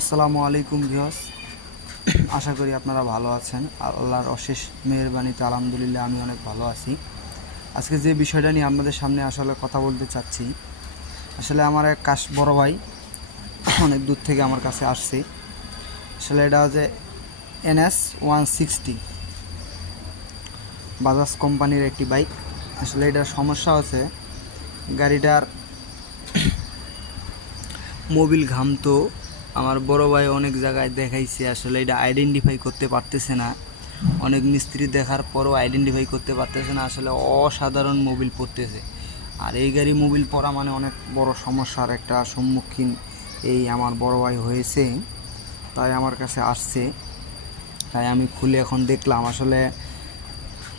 আসসালামু আলাইকুম ভিউয়ার্স, আশা করি আপনারা ভালো আছেন। আল্লাহর অশেষ মেহেরবানিতে আলহামদুলিল্লাহ আমি অনেক ভালো আছি। আজকে যে বিষয়টা নিয়ে আপনাদের সামনে আসলে কথা বলতে চাচ্ছি, আসলে আমার এক বড় ভাই অনেক দূর থেকে আমার কাছে আসছে। আসলে এটা হচ্ছে NS 160 বাজাজ কোম্পানির একটি বাইক। আসলে এটার সমস্যা হচ্ছে গাড়িটার মোবিল ঘামতো। আমার বড় ভাই অনেক জায়গায় দেখাইছে, আসলে এটা আইডেন্টিফাই করতে পারতেছে না। অনেক মিস্ত্রি দেখার পরও আইডেন্টিফাই করতে পারতেছে না। আসলে অসাধারণ মোবিল পড়তেছে, আর এই গাড়ি মোবিল পড়া মানে অনেক বড় সমস্যার একটা সম্মুখীন এই আমার বড় ভাই হয়েছে। তাই আমার কাছে আসছে, তাই আমি খুলে এখন দেখলাম। আসলে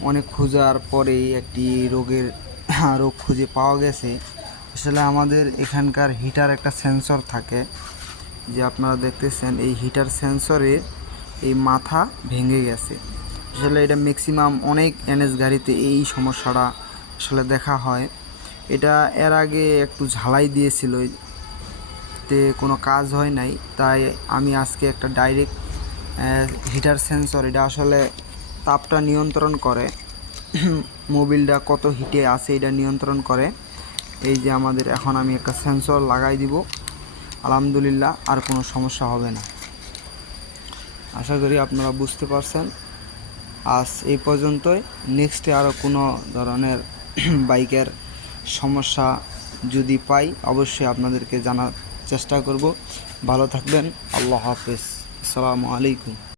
অনেক খোঁজার পরেই একটি রোগ খুঁজে পাওয়া গেছে। আসলে আমাদের এখানকার হিটার একটা সেন্সর থাকে, যে আপনারা দেখতেছেন এই হিটার সেন্সরের এই মাথা ভেঙে গেছে। আসলে এটা ম্যাক্সিমাম অনেক NS গাড়িতে এই সমস্যাটা আসলে দেখা হয়। এটা এর আগে একটু ঝালাই দিয়েছিল, তে কোনো কাজ হয় নাই। তাই আমি আজকে একটা ডাইরেক্ট হিটার সেন্সর, এটা আসলে তাপটা নিয়ন্ত্রণ করে, মোবিলটা কত হিটে আছে এটা নিয়ন্ত্রণ করে। এই যে আমাদের এখন আমি একটা সেন্সর লাগাই দিব, আলহামদুলিল্লাহ আর কোনো সমস্যা হবে না। আশা করি আপনারা বুঝতে পারছেন। আজ এই পর্যন্তই। নেক্সটে আরও কোনো ধরনের বাইকের সমস্যা যদি পাই অবশ্যই আপনাদেরকে জানার চেষ্টা করব। ভালো থাকবেন। আল্লাহ হাফেজ। আসসালামু আলাইকুম।